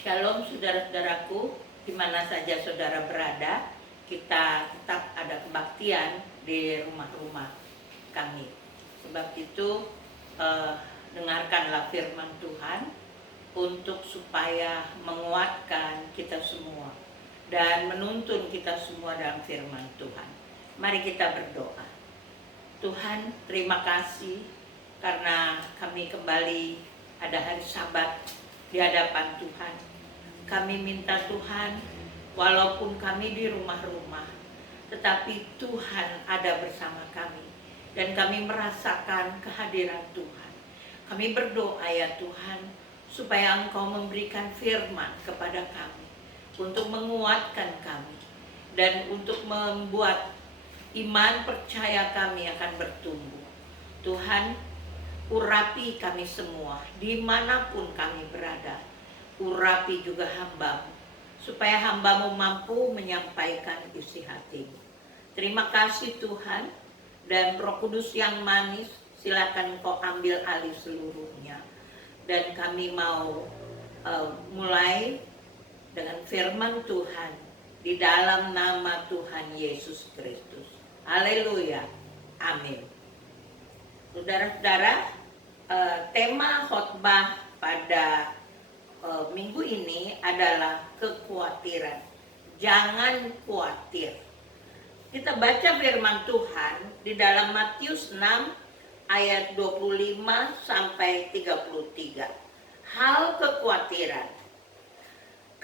Shalom saudara-saudaraku, di mana saja saudara berada, kita tetap ada kebaktian di rumah-rumah kami. Sebab itu dengarkanlah firman Tuhan untuk supaya menguatkan kita semua dan menuntun kita semua dalam firman Tuhan. Mari kita berdoa. Tuhan, terima kasih karena kami kembali ada hari Sabat di hadapan Tuhan. Kami minta Tuhan, walaupun kami di rumah-rumah, tetapi Tuhan ada bersama kami dan kami merasakan kehadiran Tuhan. Kami berdoa ya Tuhan, supaya Engkau memberikan firman kepada kami untuk menguatkan kami dan untuk membuat iman percaya kami akan bertumbuh. Tuhan, urapi kami semua dimanapun kami berada. Urapi juga hamba-Mu, supaya hamba-Mu mampu menyampaikan isi hati-Mu. Terima kasih Tuhan, dan Roh Kudus yang manis, silakan Engkau ambil alih seluruhnya. Dan kami mau mulai dengan firman Tuhan di dalam nama Tuhan Yesus Kristus. Haleluya, amin. Saudara-saudara, tema khotbah pada minggu ini adalah kekhawatiran. Jangan khawatir. Kita baca firman Tuhan di dalam Matius 6 ayat 25 sampai 33. Hal kekhawatiran.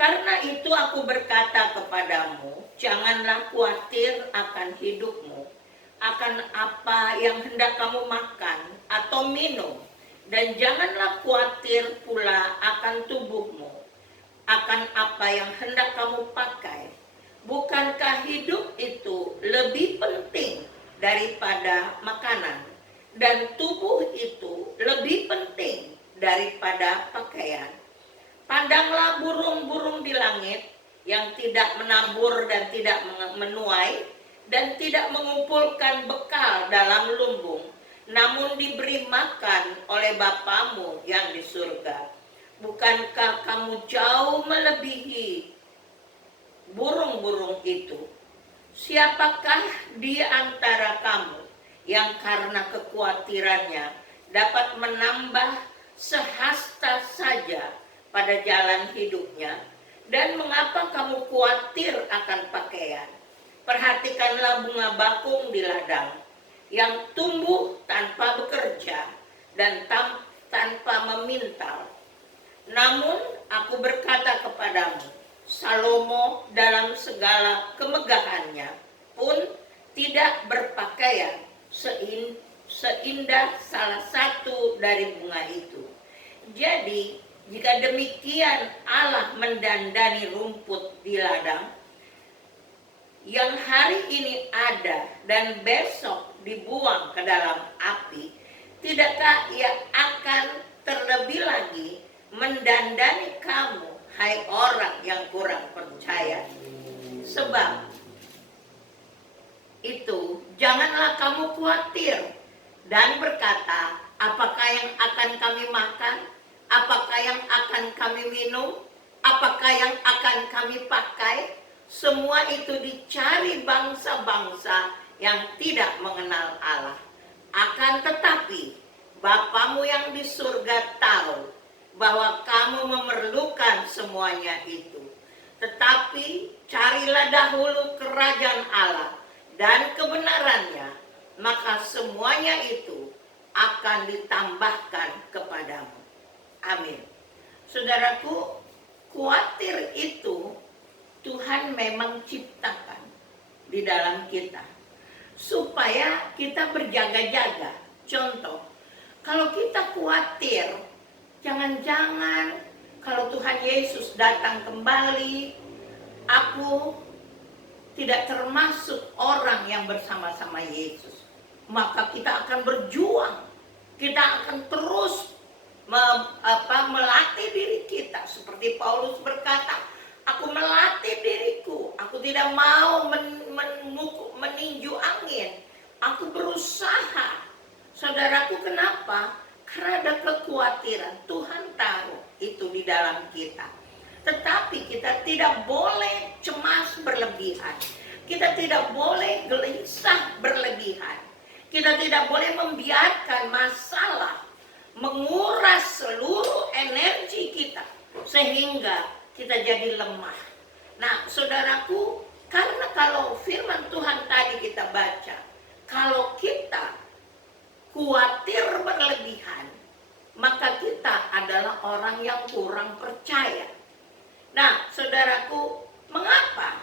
Karena itu aku berkata kepadamu, janganlah khawatir akan hidupmu, akan apa yang hendak kamu makan atau minum. Dan janganlah khawatir pula akan tubuhmu, akan apa yang hendak kamu pakai. Bukankah hidup itu lebih penting daripada makanan, dan tubuh itu lebih penting daripada pakaian? Pandanglah burung-burung di langit yang tidak menabur dan tidak menuai, dan tidak mengumpulkan bekal dalam lumbung, namun diberi makan oleh Bapamu yang di surga. Bukankah kamu jauh melebihi burung-burung itu? Siapakah di antara kamu yang karena kekhawatirannya dapat menambah sehasta saja pada jalan hidupnya? Dan mengapa kamu khawatir akan pakaian? Perhatikanlah bunga bakung di ladang, yang tumbuh tanpa bekerja dan tanpa memintal. Namun aku berkata kepadamu, Salomo dalam segala kemegahannya pun tidak berpakaian seindah salah satu dari bunga itu. Jadi jika demikian Allah mendandani rumput di ladang, yang hari ini ada dan besok dibuang ke dalam api, tidakkah Ia akan terlebih lagi mendandani kamu, hai orang yang kurang percaya? Sebab itu janganlah kamu khawatir dan berkata, apakah yang akan kami makan, apakah yang akan kami minum, apakah yang akan kami pakai? Semua itu dicari bangsa-bangsa yang tidak mengenal Allah. Akan tetapi Bapamu yang di surga tahu bahwa kamu memerlukan semuanya itu. Tetapi carilah dahulu kerajaan Allah dan kebenarannya, maka semuanya itu akan ditambahkan kepadamu. Amin. Saudaraku, khawatir itu Tuhan memang ciptakan di dalam kita supaya kita berjaga-jaga. Contoh, kalau kita khawatir, jangan-jangan kalau Tuhan Yesus datang kembali, aku tidak termasuk orang yang bersama-sama Yesus. Maka kita akan berjuang, kita akan terus melatih diri kita. Seperti Paulus berkata, aku melatih diriku, aku tidak mau meninju angin, aku berusaha. Saudaraku, kenapa? Karena ada kekhawatiran. Tuhan taruh itu di dalam kita. Tetapi kita tidak boleh cemas berlebihan. Kita tidak boleh gelisah berlebihan. Kita tidak boleh membiarkan masalah menguras seluruh energi kita sehingga kita jadi lemah. Nah, saudaraku, karena kalau firman Tuhan tadi kita baca, kalau kita khawatir berlebihan, maka kita adalah orang yang kurang percaya. Nah, saudaraku, mengapa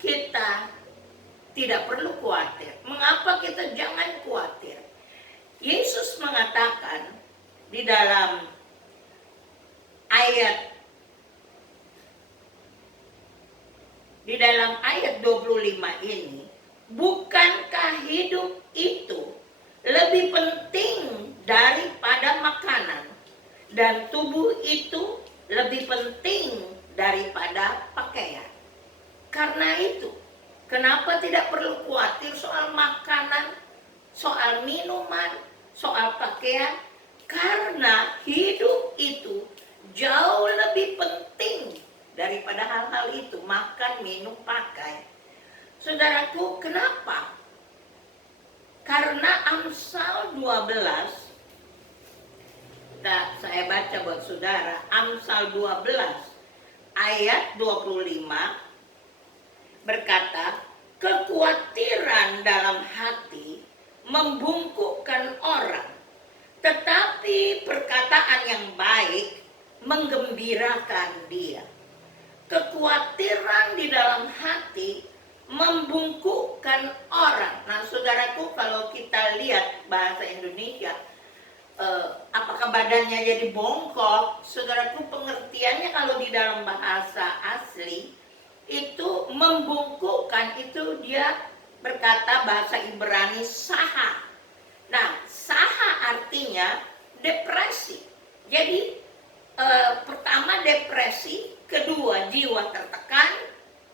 kita tidak perlu khawatir? Mengapa kita jangan khawatir? Yesus mengatakan di dalam ayat 25 ini, bukankah hidup itu lebih penting daripada makanan, dan tubuh itu lebih penting daripada pakaian? Karena itu, kenapa tidak perlu khawatir soal makanan, soal minuman, soal pakaian? Karena hidup itu jauh lebih penting daripada hal-hal itu, makan, minum, pakai. Saudaraku, kenapa? Karena Amsal 12, saya baca buat saudara, Amsal 12 ayat 25 berkata, kekhawatiran dalam hati membungkukkan orang, tetapi perkataan yang baik menggembirakan dia. Kekhawatiran di dalam hati membungkukkan orang. Nah, saudaraku, kalau kita lihat bahasa Indonesia, apakah badannya jadi bongkok? Saudaraku, pengertiannya kalau di dalam bahasa asli itu membungkukkan, itu dia berkata bahasa Ibrani saha. Nah, saha artinya depresi. Jadi pertama depresi, kedua jiwa tertekan,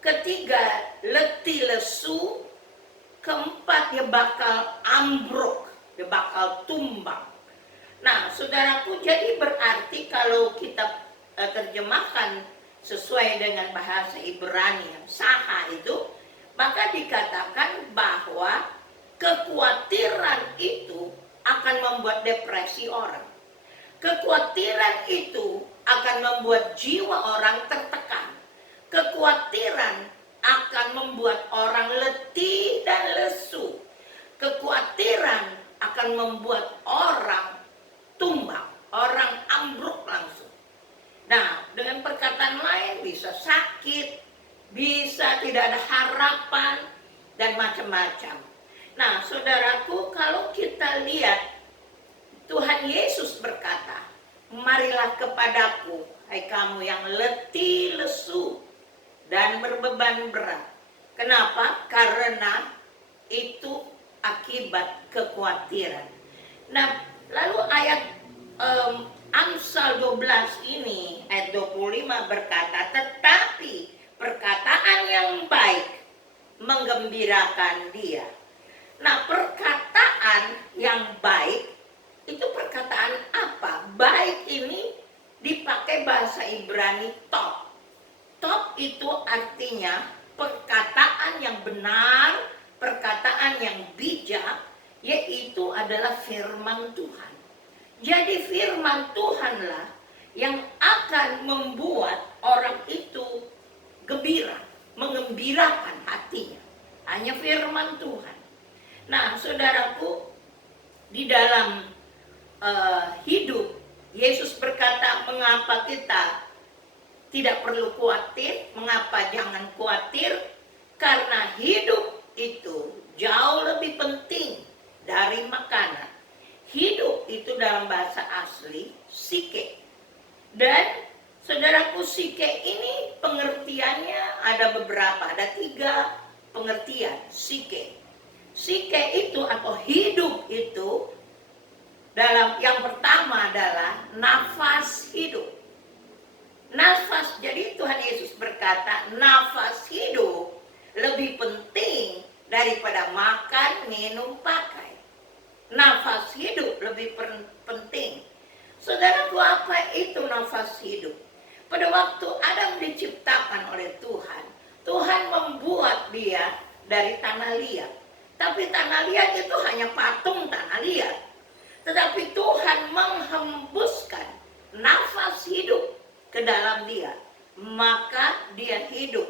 ketiga letih lesu, keempat dia bakal ambruk, dia bakal tumbang. Nah, saudaraku, jadi berarti kalau kita terjemahkan sesuai dengan bahasa Ibrani yang saha itu, maka dikatakan bahwa kekhawatiran itu akan membuat depresi orang. Kekhawatiran itu akan membuat jiwa orang tertekan. Kekhawatiran akan membuat orang letih dan lesu. Kekhawatiran akan membuat orang tumbang, orang ambruk langsung. Nah, dengan perkataan lain bisa sakit, bisa tidak ada harapan, dan macam-macam. Nah, saudaraku, kalau kita lihat Tuhan Yesus berkata, marilah kepadaku, hai kamu yang letih lesu dan berbeban berat. Kenapa? Karena itu akibat kekhawatiran. Nah, lalu ayat Amsal 12 ini, ayat 25 berkata, tetapi perkataan yang baik menggembirakan dia. Nah, perkataan yang baik itu perkataan apa? Baik ini dipakai bahasa Ibrani top. Top itu artinya perkataan yang benar, perkataan yang bijak, yaitu adalah firman Tuhan. Jadi firman Tuhanlah yang akan membuat orang itu gembira, mengembirakan hatinya. Hanya firman Tuhan. Nah, saudaraku, di dalam hidup, Yesus berkata, mengapa kita tidak perlu khawatir? Mengapa jangan khawatir? Karena hidup itu jauh lebih penting dari makanan. Hidup itu dalam bahasa asli psike. Dan saudaraku, psike ini pengertiannya ada beberapa, ada 3 pengertian psike. Psike itu atau hidup itu dalam yang pertama adalah nafas hidup. Nafas, jadi Tuhan Yesus berkata nafas hidup lebih penting daripada makan, minum, pakai. Nafas hidup lebih penting. Saudaraku, apa itu nafas hidup? Pada waktu Adam dari tanah liat. Tapi tanah liat itu hanya patung tanah liat. Tetapi Tuhan menghembuskan nafas hidup ke dalam dia, maka dia hidup.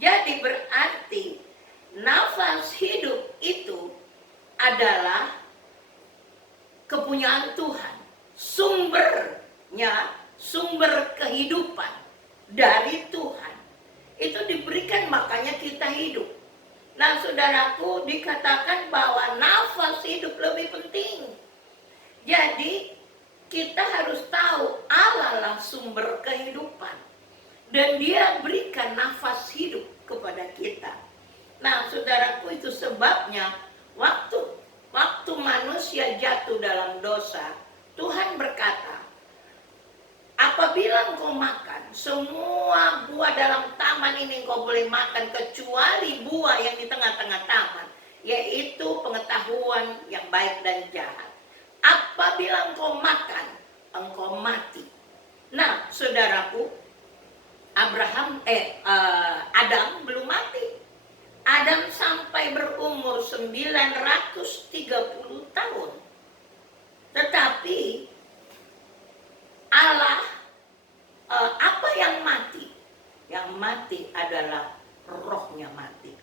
Jadi berarti nafas hidup itu adalah kepunyaan Tuhan. Sumbernya, sumber kehidupan dari Tuhan. Itu diberikan, makanya kita hidup. Nah, saudaraku, dikatakan bahwa nafas hidup lebih penting. Jadi kita harus tahu Allah lah sumber kehidupan. Dan dia berikan nafas hidup kepada kita. Nah, saudaraku, itu sebabnya waktu manusia jatuh dalam dosa, Tuhan berkata, apabila engkau makan semua buah dalam taman ini engkau boleh makan, kecuali buah yang di tengah-tengah taman, yaitu pengetahuan yang baik dan jahat. Apabila engkau makan, engkau mati. Nah, saudaraku, Adam belum mati. Adam sampai berumur 930 tahun. Tetapi Allah, apa yang mati? Yang mati adalah rohnya mati.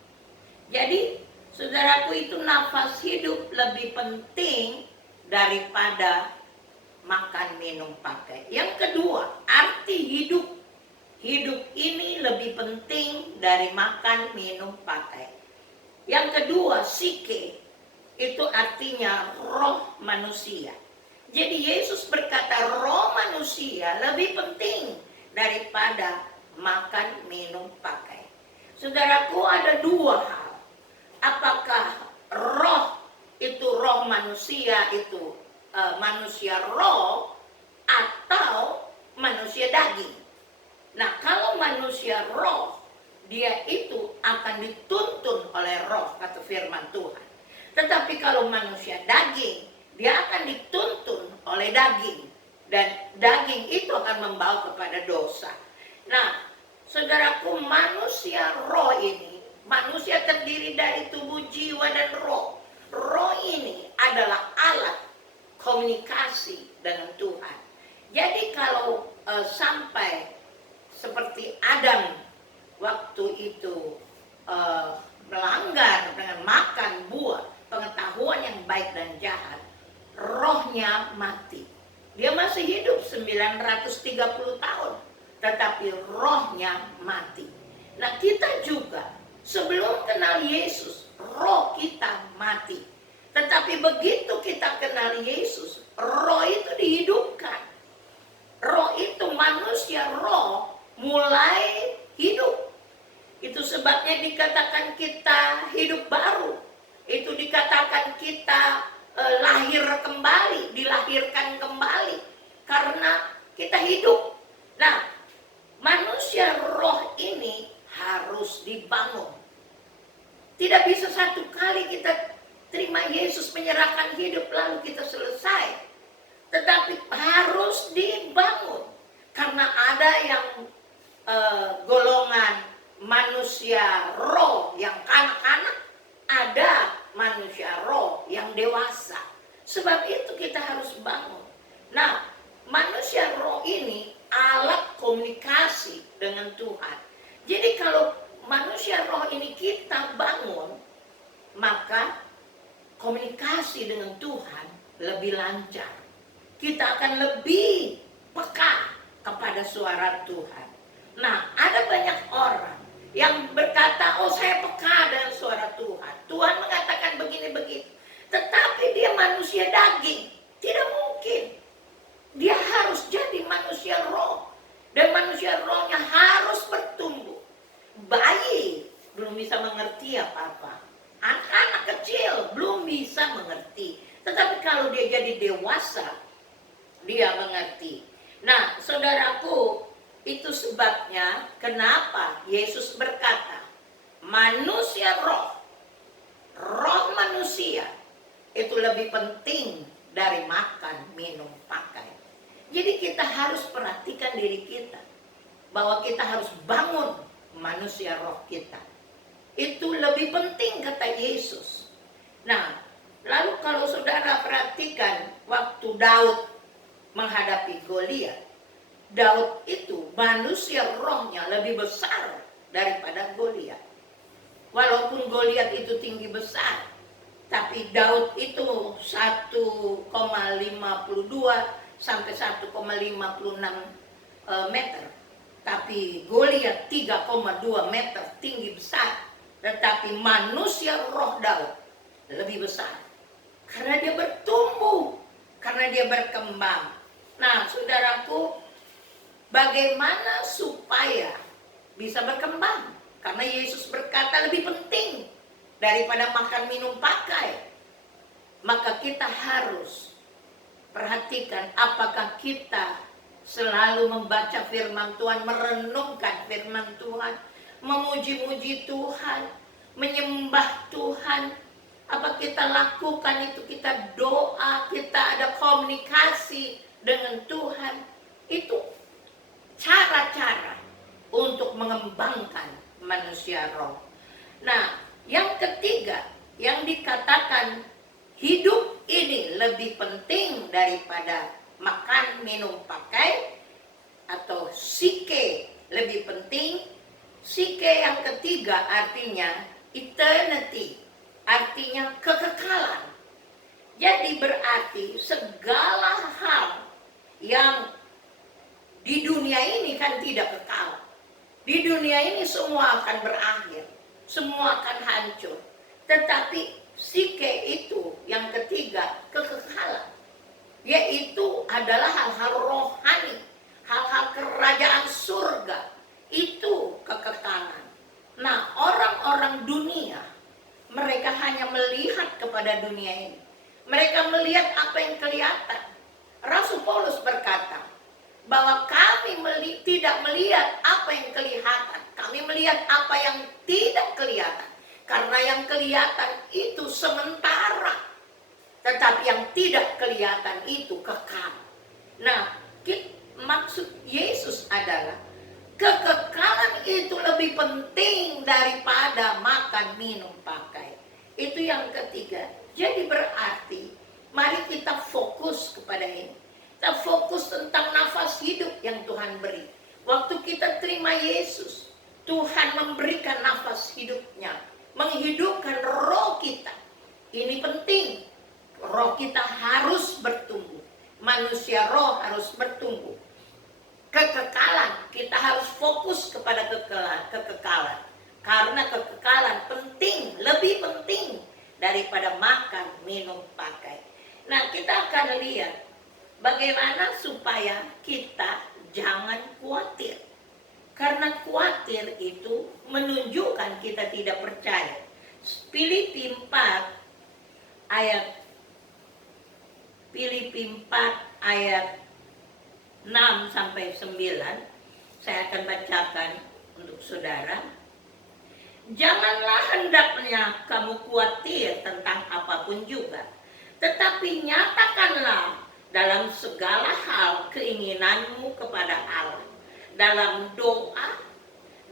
Jadi, saudaraku, itu nafas hidup lebih penting daripada makan, minum, pakai. Yang kedua, arti hidup. Hidup ini lebih penting dari makan, minum, pakai. Yang kedua, psike. Itu artinya roh manusia. Jadi Yesus berkata roh manusia lebih penting daripada makan, minum, pakai. Saudaraku, ada dua hal. Apakah roh itu roh manusia itu manusia roh atau manusia daging? Nah, kalau manusia roh, dia itu akan dituntun oleh roh, kata firman Tuhan. Tetapi kalau manusia daging, dia akan dituntun oleh daging. Dan daging itu akan membawa kepada dosa. Nah, saudaraku, manusia roh ini, manusia terdiri dari tubuh, jiwa, dan roh. Roh ini adalah alat komunikasi dengan Tuhan. Jadi kalau sampai seperti Adam waktu itu melanggar dengan makan buah pengetahuan yang baik dan jahat, rohnya mati. Dia masih hidup 930 tahun, tetapi rohnya mati. Nah, kita juga sebelum kenal Yesus, roh kita mati. Tetapi begitu kita kenal Yesus, roh itu dihidupkan. Roh itu, manusia roh mulai hidup. Itu sebabnya dikatakan kita hidup baru. Itu dikatakan kita lahir kembali, dilahirkan kembali. Karena kita hidup. Nah, manusia roh ini harus dibangun. Tidak bisa satu kali kita terima Yesus, menyerahkan hidup, lalu kita selesai. Tetapi harus dibangun. Karena ada yang golongan manusia roh yang kanak-kanak, ada manusia roh yang dewasa. Sebab itu kita harus bangun. Nah, manusia roh ini alat komunikasi dengan Tuhan. Jadi kalau manusia roh ini kita bangun, maka komunikasi dengan Tuhan lebih lancar. Kita akan lebih peka kepada suara Tuhan. Nah, ada banyak orang yang berkata, oh saya peka dengan suara Tuhan. Tuhan mengatakan begini-begitu. Tetapi dia manusia daging. Tidak mungkin. Dia harus jadi manusia roh. Dan manusia rohnya harus bertumbuh. Bayi belum bisa mengerti apa-apa. Anak-anak kecil belum bisa mengerti. Tetapi kalau dia jadi dewasa, dia mengerti. Nah, saudaraku, itu sebabnya kenapa Yesus berkata, manusia roh, roh manusia itu lebih penting dari makan, minum, pakai. Jadi kita harus perhatikan diri kita, bahwa kita harus bangun manusia roh kita. itu lebih penting, kata Yesus. Nah, lalu kalau saudara perhatikan waktu Daud menghadapi Goliat, Daud itu manusia rohnya lebih besar daripada Goliat. Walaupun Goliat itu tinggi besar, tapi Daud itu 1,52 sampai 1,56 meter. Tapi Goliat 3,2 meter, tinggi besar. Tetapi manusia roh Daud lebih besar. Karena dia bertumbuh, karena dia berkembang. Nah, saudaraku, bagaimana supaya bisa berkembang? Karena Yesus berkata lebih penting daripada makan, minum, pakai. Maka kita harus perhatikan apakah kita selalu membaca firman Tuhan, merenungkan firman Tuhan, memuji-muji Tuhan, menyembah Tuhan. Apa kita lakukan itu? Kita doa, kita ada komunikasi dengan Tuhan. Itu cara-cara untuk mengembangkan manusia roh. Nah, yang ketiga yang dikatakan hidup ini lebih penting daripada makan, minum, pakai, atau psike lebih penting. Psike yang ketiga artinya eternity, artinya kekekalan. Jadi berarti segala hal yang di dunia ini kan tidak kekal. Di dunia ini semua akan berakhir, semua akan hancur. Tetapi psike itu yang ketiga, kekekalan, yaitu adalah hal-hal rohani, hal-hal kerajaan surga, itu kekekalan. Nah, orang-orang dunia, mereka hanya melihat kepada dunia ini. Mereka melihat apa yang kelihatan. Rasul Paulus berkata bahwa kami tidak melihat apa yang kelihatan, kami melihat apa yang tidak kelihatan. Karena yang kelihatan itu sementara, tetapi yang tidak kelihatan itu kekal. Nah, maksud Yesus adalah kekekalan itu lebih penting daripada makan, minum, pakai. Itu yang ketiga. Jadi berarti mari kita fokus kepada ini. Kita fokus tentang nafas hidup yang Tuhan beri. Waktu kita terima Yesus, Tuhan memberikan nafas hidupnya, menghidupkan roh kita. Ini penting. Roh kita harus bertumbuh. Manusia roh harus bertumbuh. Kekekalan, kita harus fokus kepada kekekalan. Karena kekekalan penting, lebih penting daripada makan, minum, pakai. Nah, kita akan lihat bagaimana supaya kita jangan khawatir. Karena khawatir itu menunjukkan kita tidak percaya. Filipi 4 ayat 6 sampai 9 saya akan bacakan untuk saudara. Janganlah hendaknya kamu khawatir tentang apapun juga, tetapi nyatakanlah dalam segala hal keinginanmu kepada Allah dalam doa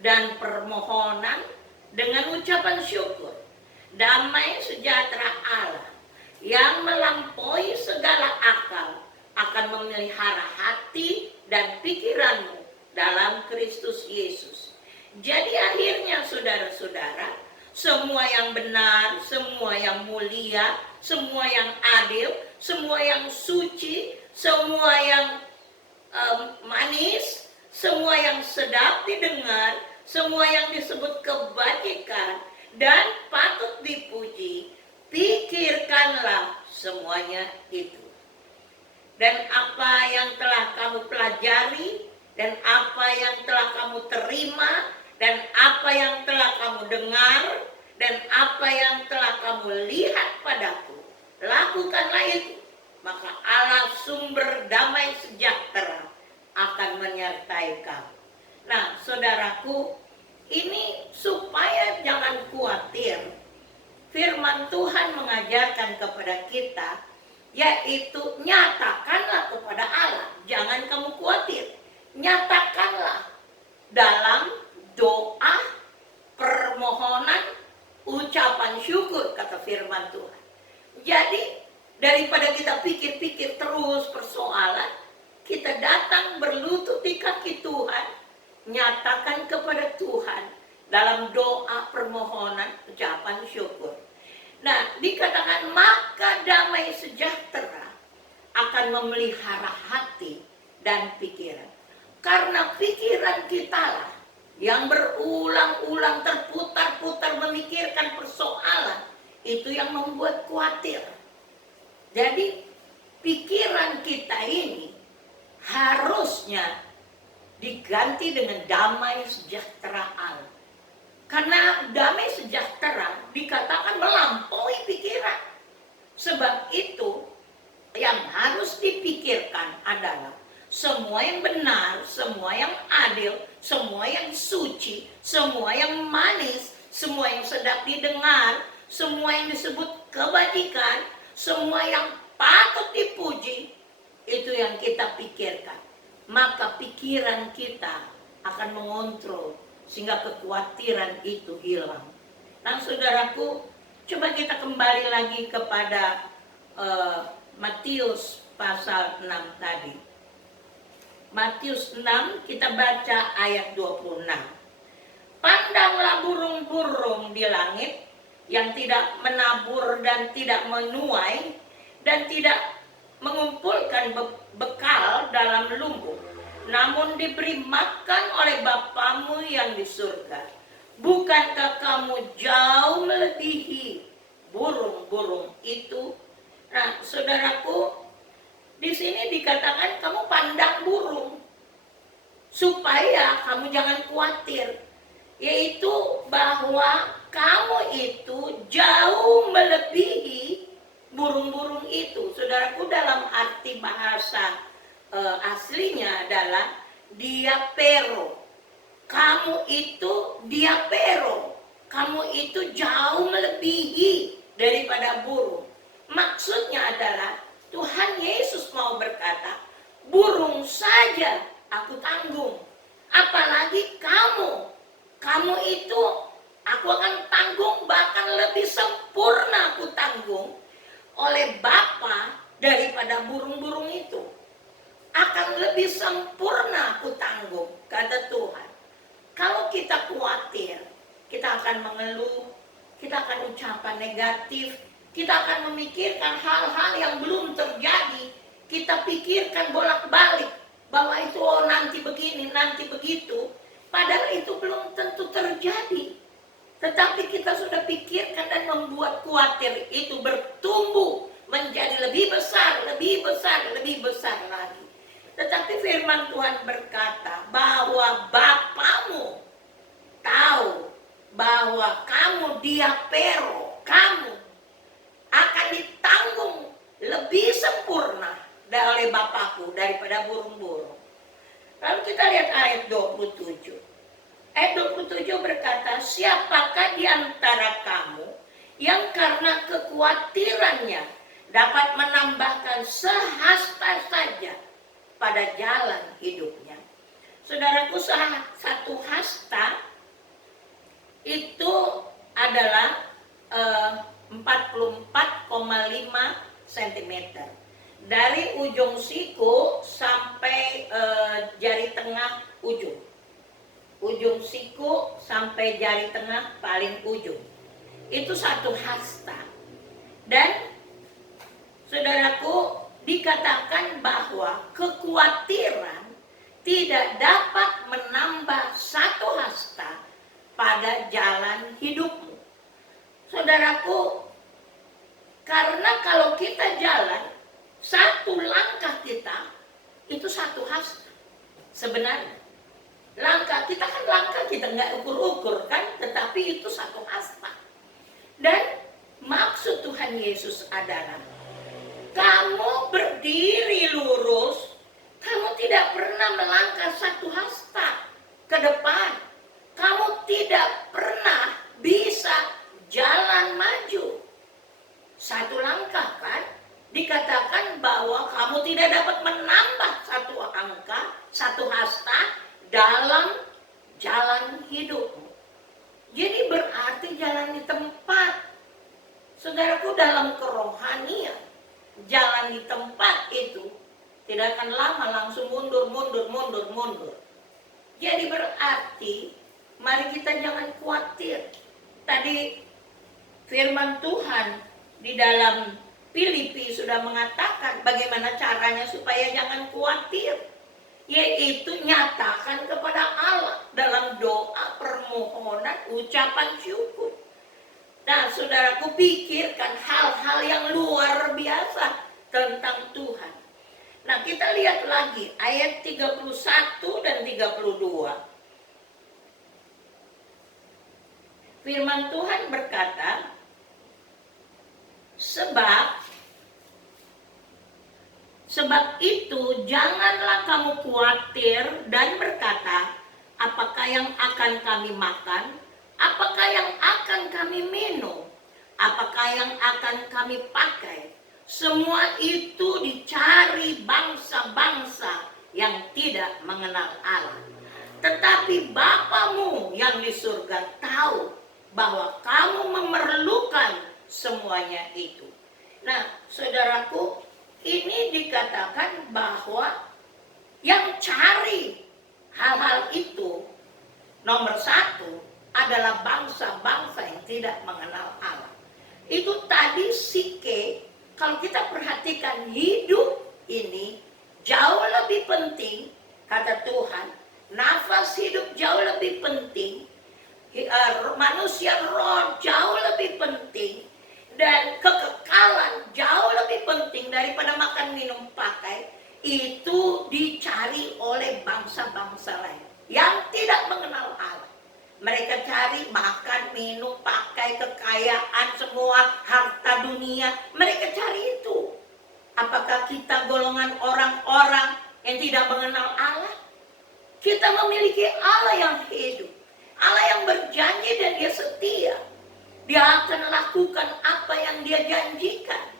dan permohonan dengan ucapan syukur. Damai sejahtera Allah yang melampaui segala akal akan memelihara hati dan pikiranmu dalam Kristus Yesus. Jadi akhirnya saudara-saudara, semua yang benar, semua yang mulia, semua yang adil, semua yang suci, semua yang manis, semua yang sedap didengar, semua yang disebut kebajikan dan patut dipuji, pikirkanlah semuanya itu. Dan apa yang telah kamu pelajari, dan apa yang telah kamu terima, dan apa yang telah kamu dengar, dan apa yang telah kamu lihat padaku, lakukanlah itu. Maka Allah sumber damai sejahtera akan menyertai kamu. Nah, saudaraku, ini supaya jangan khawatir. Firman Tuhan mengajarkan kepada kita, yaitu nyatakanlah kepada Allah. Jangan kamu khawatir. Nyatakanlah dalam doa, permohonan, di kaki Tuhan, nyatakan kepada Tuhan dalam doa permohonan ucapan syukur. Nah, dikatakan maka damai sejahtera akan memelihara hati dan pikiran. Karena pikiran kita lah yang berulang-ulang terputar-putar memikirkan persoalan, itu yang membuat khawatir. Jadi pikiran kita ini harusnya diganti dengan damai sejahtera Allah. Karena damai sejahtera dikatakan melampaui pikiran. Sebab itu yang harus dipikirkan adalah semua yang benar, semua yang adil, semua yang suci, semua yang manis, semua yang sedap didengar, semua yang disebut kebajikan, semua yang patut dipuji, itu yang kita pikirkan. Maka pikiran kita akan mengontrol sehingga kekhawatiran itu hilang. Nah, saudaraku, coba kita kembali lagi kepada Matius pasal 6 tadi. Matius 6 kita baca ayat 26. Pandanglah burung-burung di langit yang tidak menabur dan tidak menuai dan tidak mengumpulkan bekal dalam lumbung, namun diberi makan oleh Bapamu yang di surga. Bukankah kamu jauh melebihi burung-burung itu? Nah, saudaraku, di sini dikatakan kamu pandang burung supaya kamu jangan khawatir, yaitu bahwa kamu itu jauh melebihi burung-burung itu. Saudaraku, dalam arti bahasa aslinya adalah diapero. Kamu itu diapero, kamu itu jauh melebihi daripada burung. Maksudnya adalah Tuhan Yesus mau berkata, burung saja aku tanggung, apalagi kamu. Kamu itu aku akan tanggung, bahkan lebih sempurna aku tanggung oleh Bapa daripada burung-burung itu. Akan lebih sempurna aku tanggung, kata Tuhan. Kalau kita khawatir, kita akan mengeluh, kita akan ucapan negatif, kita akan memikirkan hal-hal yang belum terjadi. Kita pikirkan bolak-balik bahwa itu nanti begini, nanti begitu. Padahal itu belum tentu terjadi. Tetapi kita sudah pikirkan dan membuat khawatir itu bertumbuh menjadi lebih besar, lebih besar, lebih besar lagi. Tetapi firman Tuhan berkata bahwa Bapamu tahu bahwa kamu diapero, kamu akan ditanggung lebih sempurna oleh Bapakku daripada burung-burung. Lalu kita lihat ayat 27. Ayat 27 berkata, siapakah di antara kamu yang karena kekhawatirannya dapat menambahkan sehasta saja pada jalan hidupnya? Saudaraku, satu hasta itu adalah 44,5 cm. Dari ujung siku sampai jari tengah ujung. Ujung siku sampai jari tengah paling ujung. Itu satu hasta. Dan saudaraku, dikatakan bahwa kekhawatiran tidak dapat menambah satu hasta pada jalan hidupmu. Saudaraku, karena kalau kita jalan, satu langkah kita itu satu hasta. Sebenarnya langkah kita kan nggak ukur-ukur kan, tetapi itu satu hasta. Dan maksud Tuhan Yesus adalah kamu berdiri lurus, kamu tidak pernah melangkah satu hasta ke depan. Kamu tidak pernah bisa jalan maju satu langkah kan? Dikatakan bahwa kamu tidak dapat menambah satu angka, satu hasta dalam jalan hidupmu. Jadi berarti jalan di tempat. Saudaraku, dalam kerohanian, jalan di tempat itu tidak akan lama langsung mundur mundur-mundur. Jadi berarti mari kita jangan khawatir. Tadi firman Tuhan di dalam Filipi sudah mengatakan bagaimana caranya supaya jangan khawatir, yaitu nyatakan kepada Allah dalam doa, permohonan, ucapan syukur. Nah, saudaraku, pikirkan hal-hal yang luar biasa tentang Tuhan. Nah, kita lihat lagi ayat 31 dan 32. Firman Tuhan berkata, Sebab itu janganlah kamu khawatir dan berkata, apakah yang akan kami makan? Apakah yang akan kami minum? Apakah yang akan kami pakai? Semua itu dicari bangsa-bangsa yang tidak mengenal Allah. Tetapi Bapamu yang di surga tahu bahwa kamu memerlukan semuanya itu. Nah, saudaraku, ini dikatakan bahwa yang cari hal-hal itu nomor satu adalah bangsa-bangsa yang tidak mengenal Allah. Itu tadi psike, kalau kita perhatikan hidup ini jauh lebih penting, kata Tuhan, nafas hidup jauh lebih penting, manusia roh jauh lebih penting, dan kekekalan jauh lebih penting daripada makan, minum, pakai. Itu dicari oleh bangsa-bangsa lain yang tidak mengenal Allah. Mereka cari makan, minum, pakai, kekayaan, semua harta dunia. Mereka cari itu. Apakah kita golongan orang-orang yang tidak mengenal Allah? Kita memiliki Allah yang hidup, Allah yang berjanji dan Dia setia. Dia akan lakukan apa yang Dia janjikan.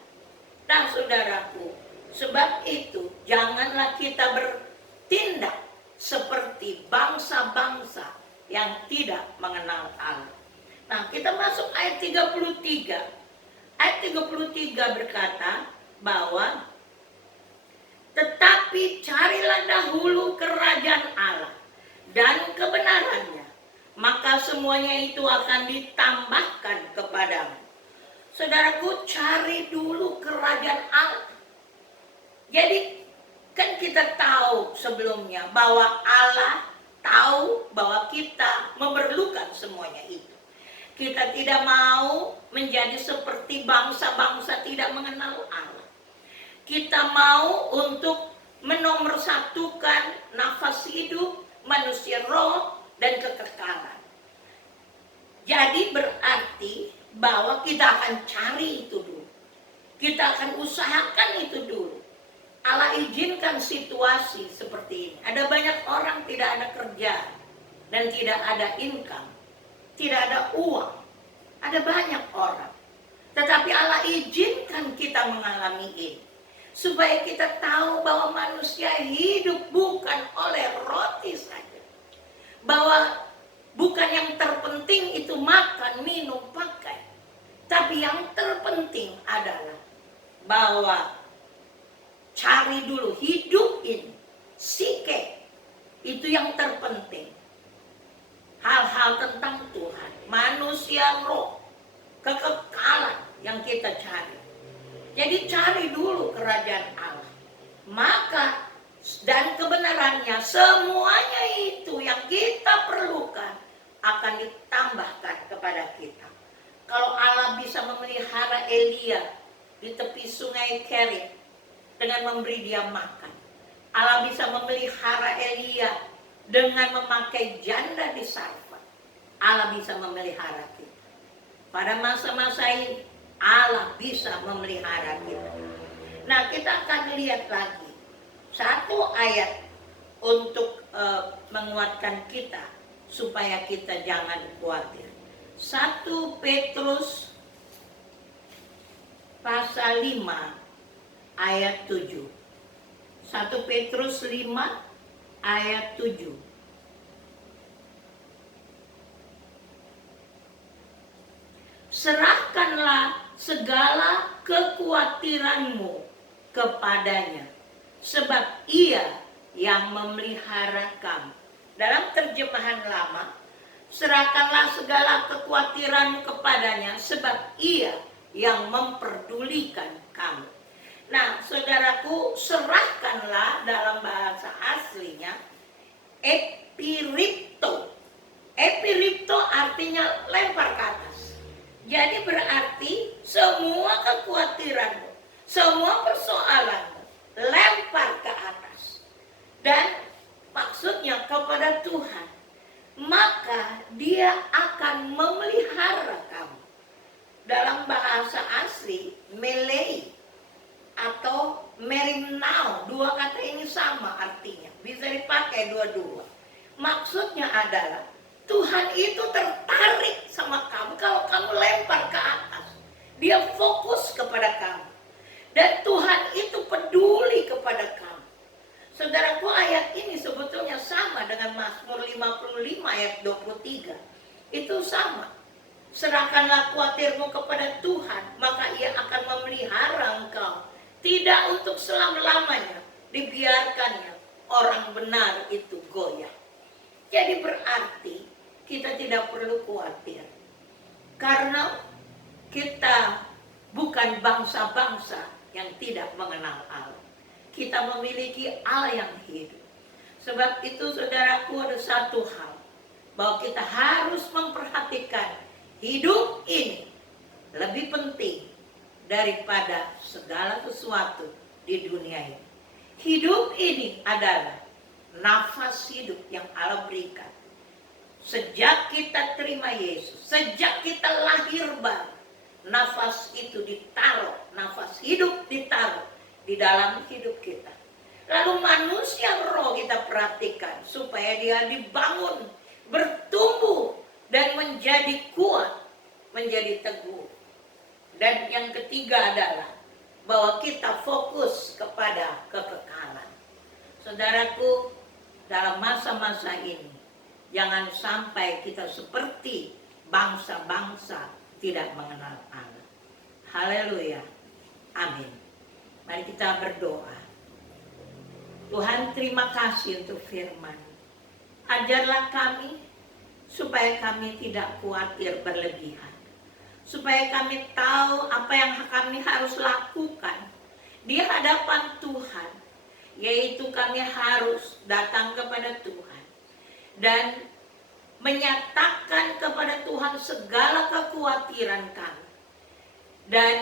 Nah, saudaraku, sebab itu janganlah kita bertindak seperti bangsa-bangsa yang tidak mengenal Allah. Nah, kita masuk ayat 33. Ayat 33 berkata bahwa tetapi carilah dahulu kerajaan Allah dan kebenarannya, maka semuanya itu akan ditambahkan kepadamu. Saudaraku, cari dulu kerajaan Allah. Jadi kan kita tahu sebelumnya bahwa Allah tahu bahwa kita memerlukan semuanya itu. Kita tidak mau menjadi seperti bangsa-bangsa tidak mengenal Allah. Kita mau untuk menomorsatukan nafas hidup, manusia roh, dan kekekalan. Jadi berarti bahwa kita akan cari itu dulu. Kita akan usahakan itu dulu. Allah izinkan situasi seperti ini. Ada banyak orang tidak ada kerja dan tidak ada income, tidak ada uang. Ada banyak orang. Tetapi Allah izinkan kita mengalami ini, supaya kita tahu bahwa manusia hidup bukan oleh roti saja. Bahwa bukan yang terpenting itu makan, minum, pakai. Tapi yang terpenting adalah bahwa cari dulu hidup ini, psike, itu yang terpenting. Hal-hal tentang Tuhan, manusia roh, kekekalan yang kita cari. Jadi cari dulu kerajaan Allah. Maka dan kebenarannya, semuanya itu yang kita perlukan akan ditambahkan kepada kita. Kalau Allah bisa memelihara Elia di tepi sungai Kerit dengan memberi dia makan, Allah bisa memelihara Elia dengan memakai janda di Sarfat. Allah bisa memelihara kita. Pada masa-masa ini Allah bisa memelihara kita. Nah, kita akan lihat lagi satu ayat untuk menguatkan kita supaya kita jangan khawatir. 1 Petrus pasal 5 ayat 7. 1 Petrus 5 ayat 7. Serahkanlah segala kekhawatiranmu kepadanya, sebab Ia yang memelihara kamu. Dalam terjemahan lama, serahkanlah segala kekhawatiranmu kepadanya, sebab Ia yang memperdulikan kamu. Nah, saudaraku, serahkanlah dalam bahasa aslinya epiripto. Epiripto artinya lempar ke atas. Jadi berarti semua kekhawatiranmu, semua persoalanmu lempar ke atas. Dan maksudnya kepada Tuhan. Maka Dia akan memelihara kamu. Dalam bahasa asli, melei atau merimnao, dua kata ini sama artinya, bisa dipakai dua-dua. Maksudnya adalah Tuhan itu tertarik sama kamu kalau kamu lempar ke atas. Dia fokus kepada kamu. Dan Tuhan itu peduli kepada kamu. Saudaraku, ayat ini sebetulnya sama dengan Mazmur 55 ayat 23. Itu sama. Serahkanlah khawatirmu kepada Tuhan, maka Ia akan memelihara engkau. Tidak untuk selama-lamanya dibiarkannya orang benar itu goyah. Jadi berarti kita tidak perlu khawatir. Karena kita bukan bangsa-bangsa yang tidak mengenal Allah. Kita memiliki Allah yang hidup. Sebab itu saudaraku, ada satu hal, bahwa kita harus memperhatikan hidup ini lebih penting daripada segala sesuatu di dunia ini. Hidup ini adalah nafas hidup yang Allah berikan. Sejak kita terima Yesus, sejak kita lahir baru, nafas itu ditaruh, nafas hidup ditaruh di dalam hidup kita. Lalu manusia roh kita perhatikan supaya dia dibangun, bertumbuh dan menjadi kuat, menjadi teguh. Dan yang ketiga adalah bahwa kita fokus kepada kekekalan. Saudaraku, dalam masa-masa ini jangan sampai kita seperti bangsa-bangsa tidak mengenal Allah. Haleluya. Amin. Mari kita berdoa. Tuhan, terima kasih untuk firman. Ajarlah kami supaya kami tidak khawatir berlebihan. Supaya kami tahu apa yang kami harus lakukan di hadapan Tuhan. Yaitu kami harus datang kepada Tuhan dan menyatakan kepada Tuhan segala kekhawatiran kami. Dan